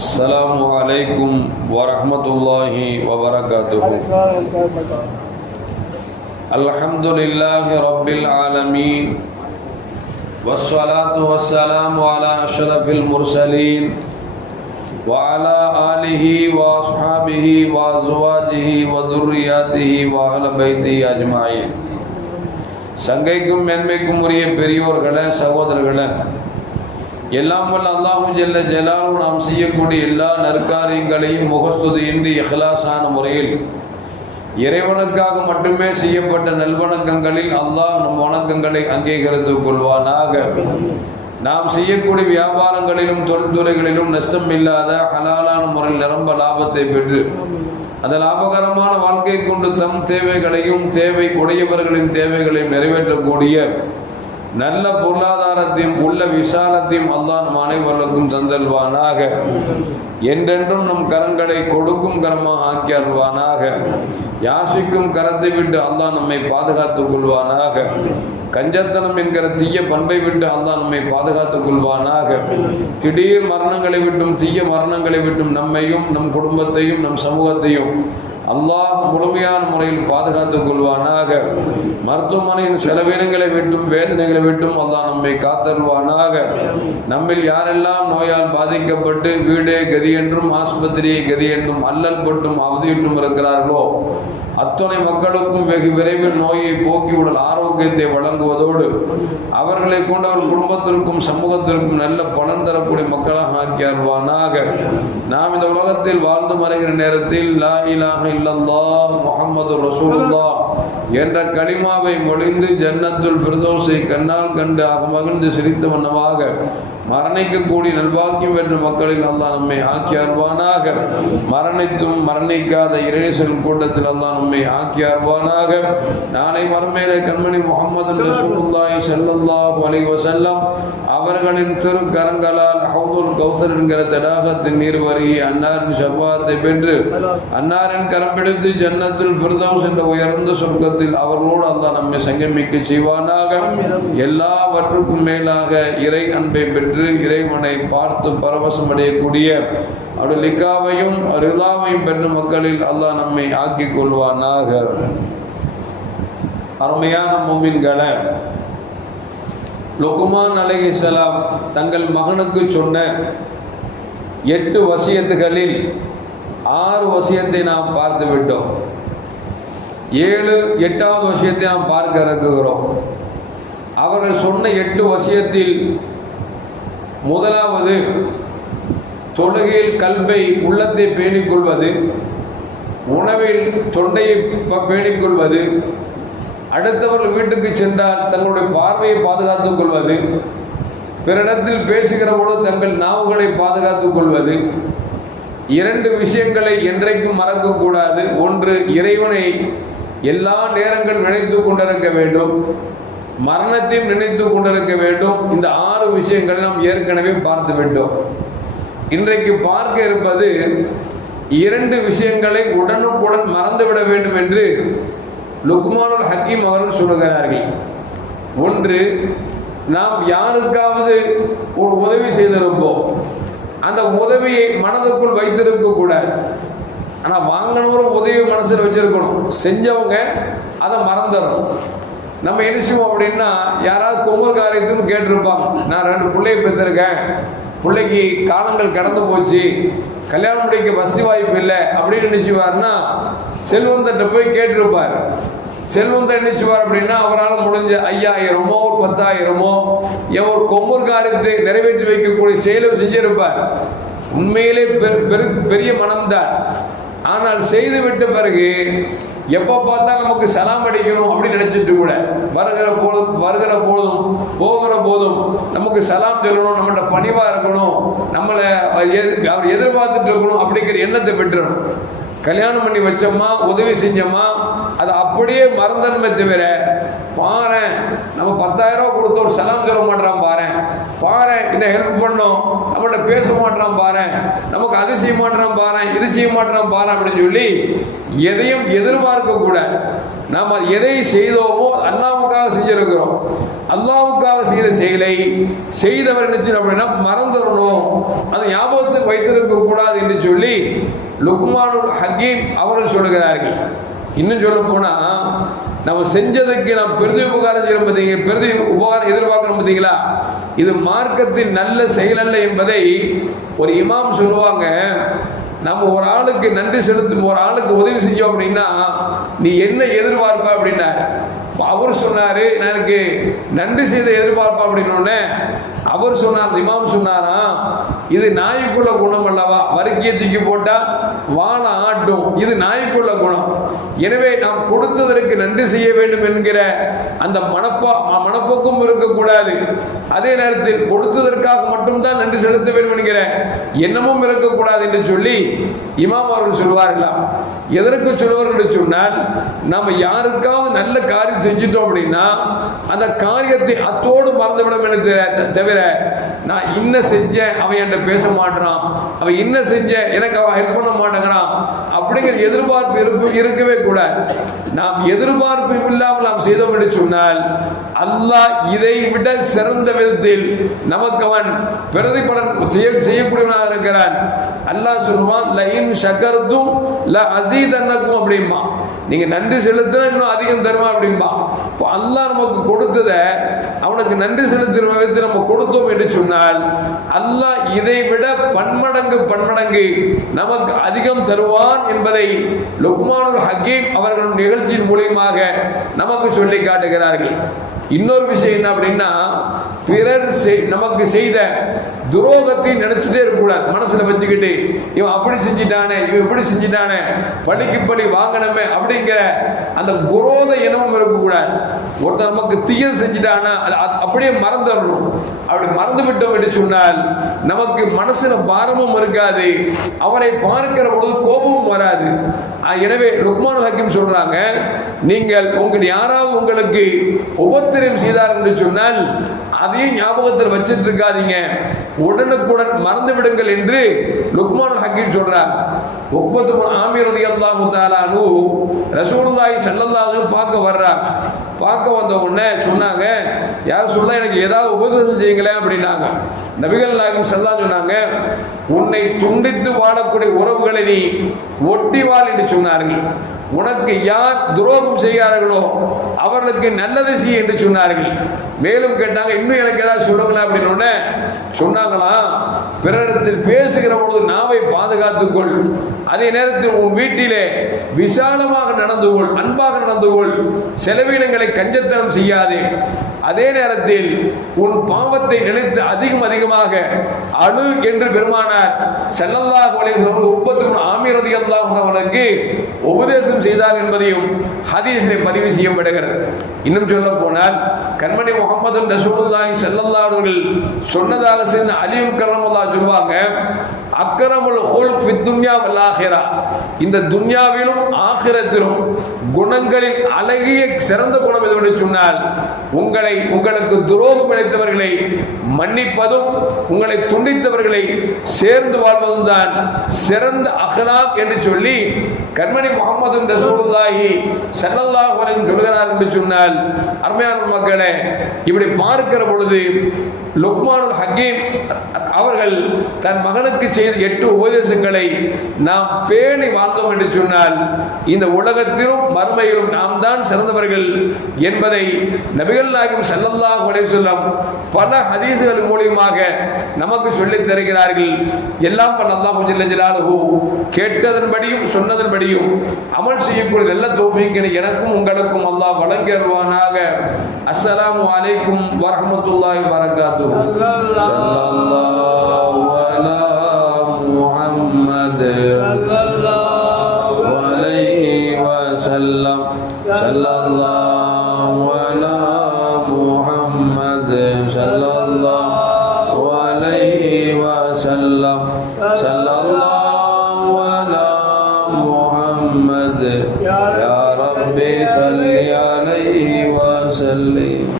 السلام عليكم ورحمة الله وبركاته. الحمد لله رب العالمين والصلاة والسلام على أشرف المرسلين وعلى آله وأصحابه وأزواجه وذرياته وأهل بيته أجمعين. சங்கைக்கும் மேன்மைக்கும் உரிய பெரியோர்களே, சகோதரர்களே, எல்லாம் வல்ல அல்லாஹு ஜல்ல ஜலாலுஹு நாம் செய்யக்கூடிய எல்லா நற்காரியங்களையும் முகஸ்துதியின்றி இஹ்லாஸான முறையில் இறைவனுக்காக மட்டுமே செய்யப்பட்ட நல்வணக்கங்களில் அல்லாஹ் நம் வணக்கங்களை அங்கீகரித்துக் கொள்வானாக. நாம் செய்யக்கூடிய வியாபாரங்களிலும் தொழில்துறைகளிலும் நஷ்டம் இல்லாத ஹலாலான முறையில் நிரம்ப லாபத்தை பெற்று அந்த லாபகரமான வாழ்க்கை கொண்டு தம் தேவைகளையும் தேவை உடையவர்களின் தேவைகளையும் நிறைவேற்றக்கூடிய நல்ல பொருளாதாரத்தையும் உள்ள விசாலத்தையும் அல்லாஹ் நம் அனைவருக்கும் தந்தல்வானாக. என்றென்றும் நம் கரங்களை கொடுக்கும் கரமாக ஆக்கி அருள்வானாக. யாசிக்கும் கரத்தை விட்டு அல்லாஹ் நம்மை பாதுகாத்துக் கொள்வானாக. கஞ்சத்தனம் என்கிற தீய பண்பை விட்டு அல்லாஹ் நம்மை பாதுகாத்துக் கொள்வானாக. திடீர் மரணங்களை விட்டும் தீய மரணங்களை விட்டும் நம்மையும் நம் குடும்பத்தையும் நம் சமூகத்தையும் அல்லாஹ் முழுமையான முறையில் பாதுகாத்துக் கொள்வானாக. மருத்துவமனையின் செலவினங்களை விட்டும் வேதனைகளை விட்டும் அல்லாஹ் நம்மை காத்தருள்வானாக. நம்மில் யாரெல்லாம் நோயால் பாதிக்கப்பட்டு வீடே கதி என்றும் ஆஸ்பத்திரியை கதி என்றும் அல்லல் பட்டும் அவதியுற்றும் இருக்கிறார்களோ அத்தனை மக்களுக்கும் வெகு விரைவில் நோயை போக்கி உடல் ஆரோக்கியத்தை வழங்குவதோடு அவர்களை கொண்டு அவர் குடும்பத்திற்கும் சமூகத்திற்கும் நல்ல பலன் தரக்கூடிய மக்களாக ஆக்கி அருள்வானாக. நாம் இந்த உலகத்தில் வாழ்ந்து மறைகிற நேரத்தில் லா இலாஹ இல்லல்லாஹ் முஹம்மது ரசூலுல்லாஹ் என்ற கலிமாவை மொழிந்து ஜன்னத்துல் ஃபிர்தௌஸை கண்ணால் கண்டு மகிழ்ந்து சிரித்த வண்ணமாக மரணிக்கக்கூடிய நல்வாக்கியம் என்ற மக்களில் அல்லாஹ் நம்மை ஆக்கி அருள்வானாக. மரணித்தும் மரணிக்காத இறைநேசன் கூட்டத்தில் அல்லாஹ் நம்மை ஆக்கி அருள்வானாக. நாளை மறுமையிலே கண்மணி முஹம்மது ரசூலுல்லாஹி ஸல்லல்லாஹு அலைஹி வஸல்லம் அவர்களின் திருக்கரங்களால் ஹவுதுல் கௌசர் என்கிற தடாகத்தின் நீர் வருகி அன்னாரின் ஷஃபாத்தை பெற்று அன்னாரின் கரம் பிடித்து ஜன்னத்துல் ஃபிர்தௌஸ் என்ற உயர்ந்த சொர்க்கத்தில் அவர்களோடு அல்லாஹ் நம்மை சங்கமிக்க செய்வானாக. எல்லாவற்றுக்கும் மேலாக இறை அன்பை பெற்று இறைவனை பார்த்து பரவசம் அடையக்கூடிய அவருடைய லிக்காவையும் ரிலாவையும் பெற்ற மக்களில் அல்லாஹ் நம்மை ஆக்கிக் கொள்வானாக. அருமையான மூமின்களே, லுக்மான் அலைஹிஸ்ஸலாம் தங்கள் மகனுக்கு சொன்ன 8 வசியத்துகளில் 6 வசியத்தை நாம் பார்த்து விட்டோம். 8வது வசியத்தை நாம் பார்க்க இருக்கிறோம். அவர்கள் சொன்ன 8 வசியத்தில் முதலாவது தொழுகையில் கல்வை உள்ளத்தை பேணிக்கொள்வது, உணவில் தொண்டையை பேணிக்கொள்வது, அடுத்தவர்கள் வீட்டுக்கு சென்றால் தங்களுடைய பார்வையை பாதுகாத்துக் கொள்வது, பிறரிடத்தில் பேசுகிற பொழுது தங்கள் நாவுகளை பாதுகாத்துக் கொள்வது. 2 விஷயங்களை என்றைக்கும் மறக்கக்கூடாது. ஒன்று, இறைவனை எல்லா நேரங்களும் நினைத்து கொண்டிருக்க வேண்டும், மரணத்தையும் நினைத்து கொண்டிருக்க வேண்டும். இந்த 6 விஷயங்களை நாம் ஏற்கனவே பார்த்து விட்டோம். இன்றைக்கு பார்க்க இருப்பது 2 விஷயங்களை உடனுக்குடன் மறந்துவிட வேண்டும் என்று லுக்மானுல் ஹக்கீம் அவர்கள் சொல்லுகிறார்கள். ஒன்று, நாம் யாருக்காவது ஒரு உதவி செய்திருப்போம், அந்த உதவியை மனதுக்குள் வைத்திருக்க கூடாது. ஆனால் வாங்கினவரும் உதவி மனசில் வச்சிருக்கணும், செஞ்சவங்க அதை மறந்துடணும். நம்ம என்ன செய்வோம் அப்படின்னா, யாராவது குமர் காரியத்துன்னு கேட்டிருப்பாங்க, நான் 2 பிள்ளையை பெற்றிருக்கேன், பிள்ளைக்கு காலங்கள் கடந்து போச்சு, கல்யாணம் முடிக்க வசதி வாய்ப்பு இல்லை அப்படின்னு நினைச்சுவார்னா செல்வந்தர்கிட்ட போய் கேட்டிருப்பார். செல்வந்தர் நினைச்சுவார் அப்படின்னா அவரால் முடிஞ்ச 5000மோ 10,000மோ ஒரு கொம்பூர் காரியத்தை நிறைவேற்றி வைக்கக்கூடிய செயலை செஞ்சிருப்பார். உண்மையிலே பெரிய மனம்தான். ஆனால் செய்து விட்ட பிறகு எப்போ பார்த்தா நமக்கு சலாம் அடிக்கணும் அப்படின்னு நினைச்சிட்டு கூட வருகிற போதும் போகிற போதும் நமக்கு சலாம் சொல்லணும், நம்மகிட்ட பணிவா இருக்கணும், நம்மளை அவர் எதிர்பார்த்துட்டு இருக்கணும் அப்படிங்கிற எண்ணத்தை பெற்றணும். கல்யாணம் பண்ணி வச்சோமா, உதவி செஞ்சோமா, அது அப்படியே மறந்தன்மை தவிர பாரு நம்ம 10,000 ரூபா கொடுத்த ஒரு சலாம் சொல்ல மாட்டான், பாரு என்ன ஹெல்ப் பண்ணோம், நம்மகிட்ட பேச மாட்டான், பாரு நமக்கு அது செய்ய மாட்டான், பாரு இது செய்ய மாட்டான், பாரு அப்படின்னு சொல்லி எதையும் எதிர்பார்க்க கூட நாம் எதை செய்தோமோ அல்லாஹ்வுக்காக செஞ்சிருக்கிறோம். அல்லாஹ்வுக்காக செய்த செயலை செய்தவர் என்ன செய்யணும் அப்படின்னா மறந்துடணும், அதை ஞாபகத்துக்கு வைத்திருக்க கூடாது என்று சொல்லி லுக்மானுல் ஹக்கீம் அவர்கள் சொல்லுகிறார்கள். இன்னும் சொல்ல போனா நம்ம செஞ்சதுக்கு நாம் பெருதி உபகாரம் செய்யணும் பார்த்தீங்க, பெருதி உபகாரம் எதிர்பார்க்கிறோம் பார்த்தீங்களா, இது மார்க்கத்தின் நல்ல செயல் அல்ல என்பதை ஒரு இமாம் சொல்லுவாங்க. நம்ம ஒரு ஆளுக்கு நன்றி செலுத்தும், ஒரு ஆளுக்கு உதவி செஞ்சோம் அப்படின்னா நீ என்ன எதிர்பார்ப்ப அப்படின்னா அவர் சொன்னாரு, நான் எனக்கு நன்றி செய்த எதிர்பார்ப்பா அப்படின்னு. அவர் சொன்னார், இமாம் சொன்னாரா, இது நாய்க்குள்ள குணம் அல்லவா, வறுக்கிய தூக்கி போட்டா வாழை ஆட்டும், இது நாய்க்குள்ள குணம். எனவே நாம் கொடுத்ததற்கு நன்றி செய்ய வேண்டும் என்கிற அந்த மனப்போக்கும் இருக்கக்கூடாது. அதே நேரத்தில் கொடுத்ததற்காக மட்டும்தான் நன்றி செலுத்த வேண்டும் என்கிற எண்ணமும் இருக்கக்கூடாது என்று சொல்லி இமாம் அவர்கள் சொல்வார்களாம். எதற்கு சொல்வார்கள் சொன்னால், நம்ம யாருக்காவது நல்ல காரியம் செஞ்சிட்டோம் அப்படின்னா அந்த காரியத்தை அத்தோடு மறந்துவிடும் எனக்கு தவிர, நான் இன்ன செஞ்சேன் அவன் என்கிட்ட பேச மாட்டான், அவன் இன்ன செஞ்ச எனக்கு அவன் ஹெல்ப் பண்ண மாட்டேங்கிறான் அப்படிங்கிற எதிர்பார்ப்பு இருக்கவே கூடாது. நாம் எதிர்பார்ப்பு இல்லாமல் நாம் செய்தோம் என்று சொன்னால் அல்லாஹ் இதை விட சிறந்த விதத்தில் நமக்கு அவன் பிரதிபலன் செய்யக்கூடியவனாக இருக்கிறான். அல்லாஹ் சொல்லுவான், லஇன் ஷகர்தும் லஅஸீதன்னக்கும் அப்படிம்பா, நீங்க நன்றி செலுத்தினா இன்னும் அதிகம் தருமா அப்படிம்பா. அல்லாஹ் நமக்கு கொடுத்ததை அவனுக்கு நன்றி செலுத்துற விதத்தில் நம்ம கொடுத்தோம் என்று சொன்னால் அல்லாஹ் இதை விட பன்மடங்கு நமக்கு அதிகம் தருவான் என்பதை லுக்மானுல் ஹக்கீம் அவர்கள் நிகழ்ச்சியின் மூலமாக நமக்கு சொல்லி காட்டுகிறார்கள். இன்னொரு விஷயம் என்ன அப்படின்னா, பிறர் நமக்கு செய்த துரோகத்தை நினைச்சிட்டே இருக்கக்கூடாது, மனசுல வச்சுக்கிட்டு இவன் அப்படி செஞ்சிட்டானே இவன் இப்படி செஞ்சிட்டானே பழிக்கு பழி வாங்கணுமே அப்படிங்கிற அந்த குரோத எண்ணமும் இருக்கக்கூடாது. ஒருத்தர் நமக்கு தீயது செஞ்சிட்டானா அப்படியே மறந்துடணும். அப்படி மறந்து விட்டோம் என்று சொன்னால் நமக்கு மனசுல பாரமும் இருக்காது, அவரை பார்க்கிற பொழுது கோபமும் வராது. எனவே லுக்மானுல் ஹக்கீம் சொல்றாங்க, நீங்கள் யாராவது உங்களுக்கு உபத்திரம் செய்தார் என்று சொன்னால் அதையும் ஞாபகத்தில் வச்சிட்டு இருக்காதீங்க, உடனுக்குடன் மறந்து விடுங்கள் என்று லுக்மானுல் ஹக்கீம் சொல்றார். உக்பத்து பின் ஆமீர் ரலியல்லாஹு தஆலா அன்ஹு ரசூலுல்லாஹி ஸல்லல்லாஹு அலைஹி பார்க்க வர்றார். பார்க்க வந்த உடனே சொன்னாங்க, யார் சொல்ல எனக்கு ஏதாவது உபதேசம் செய்யுங்களேன் அப்படின்னாங்க. நபிகள் நாயகம் ஸல்லல்லாஹு சொன்னாங்க, உன்னை துண்டித்து வாழக்கூடிய உறவுகளை நீ ஒட்டி வாழ் என்று சொன்னார்கள். உனக்கு யார் துரோகம் செய்கிறார்களோ அவர்களுக்கு நல்லது செய்ய என்று சொன்னார்கள். மேலும் கேட்டாங்க, இன்னும் எனக்கு ஏதாவது சொல்லுங்களா அப்படின்னு சொன்னாங்களா, பிறரிடத்தில் பேசுகிற பொழுது நாவை பாதுகாத்துக்கொள், அதே நேரத்தில் உன் வீட்டிலே விசாலமாக நடந்து கொள், அன்பாக நடந்து கொள், செலவினங்களை கஞ்சத்தனம் செய்யாதே, அதே நேரத்தில் உன் பாவத்தை நினைத்து அதிகமாக அழு என்று பெருமானார் ஸல்லல்லாஹு அலைஹி வஸல்லம் உக்பத்து பின் ஆமீர் ரலியல்லாஹு அவர்களுக்கு உபதேசம் செய்தார் என்பதையும் ஹதீஸிலே பதிவு செய்யப்படுகிறது. இன்னும் சொல்ல போனால் கண்மணி முஹம்மது ரசூலுல்லாஹி ஸல்லல்லாஹு அலைஹி வஸல்லம் சொன்னதாக சின்ன அலியும் கர்ரமல்லாஹு சொல்வாங்க, அக்ரமுல் ஹுல்க் ஃபித் துன்யா வல் ஆகிரா, இந்த துன்யாவிலும் ஆகிரத்திலும் குணங்களில் அழகிய சிறந்த குணம் எது என்று சொன்னால் உங்களுக்கு துரோகம் இழைத்தவர்களை மன்னிப்பதும் உங்களை துண்டித்தவர்களை சேர்ந்து வாழ்வதும் தான் சிறந்த அஹ்லாக் என்று சொல்லி கண்மணி முஹம்மது ரசூலுல்லாஹி ஸல்லல்லாஹு அலைஹி வஸல்லம் சொல்கிறார் என்று சொன்னால், அருமையான மக்களே, இப்படி பார்க்கிற பொழுது லுக்மானுல் ஹக்கீம் அவர்கள் தன் மகனுக்கு செய்த 8 உபதேசங்களை நாம் பேணி வாழ்ந்தோம் என்று சொன்னால் இந்த உலகத்திலும் மறுமையிலும் நாம் தான் சிறந்தவர்கள் என்பதை நபிகள் நாயகம் ஸல்லல்லாஹு அலைஹி வஸல்லம் பல ஹதீஸ்கள் மூலமாக நமக்கு சொல்லித் தருகிறார்கள். எல்லாம் அல்லாஹ் ஜல்ல ஜலாலுஹு கேட்டதன்படியும் சொன்னதன்படியும் அமல் செய்யக்கூடிய நல்ல தௌஃபீக்கினை எனக்கும் உங்களுக்கும் அல்லாஹ் வழங்கி அருள்வானாக. அஸ்ஸலாமு அலைக்கும் வரஹ்மத்துல்லாஹி வபரகாத்துஹு. ஸல்லல்லாஹு அலா முஹம்மத் ஸல்லல்லாஹு அலைஹி வஸல்லம். ஸல்லல்லாஹு அலா முஹம்மத் ஸல்லல்லாஹு அலைஹி வஸல்லம். ஸல்லல்லாஹு